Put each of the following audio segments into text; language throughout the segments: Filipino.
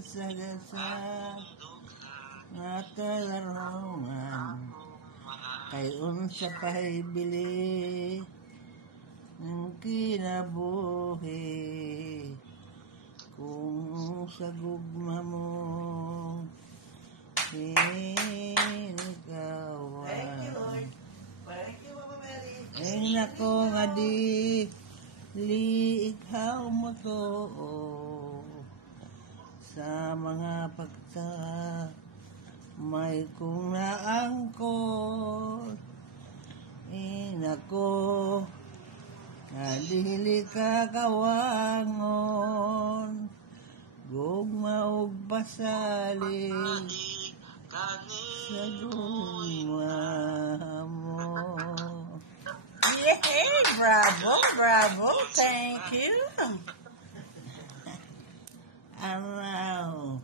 sagasa nga kalarongan kay unsa pa'y bili ng kinabuhi kung sa gugma mo hinikawan. Ay nako nga di liikaw mo to sa mga pagta may kung naangkot. Ay nako nga dili ka kawangon gugma ug pasalig sa gugma mo. Yay! Bravo, bravo. Thank you. Araw.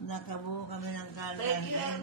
Nakabuo kami ng kalahin.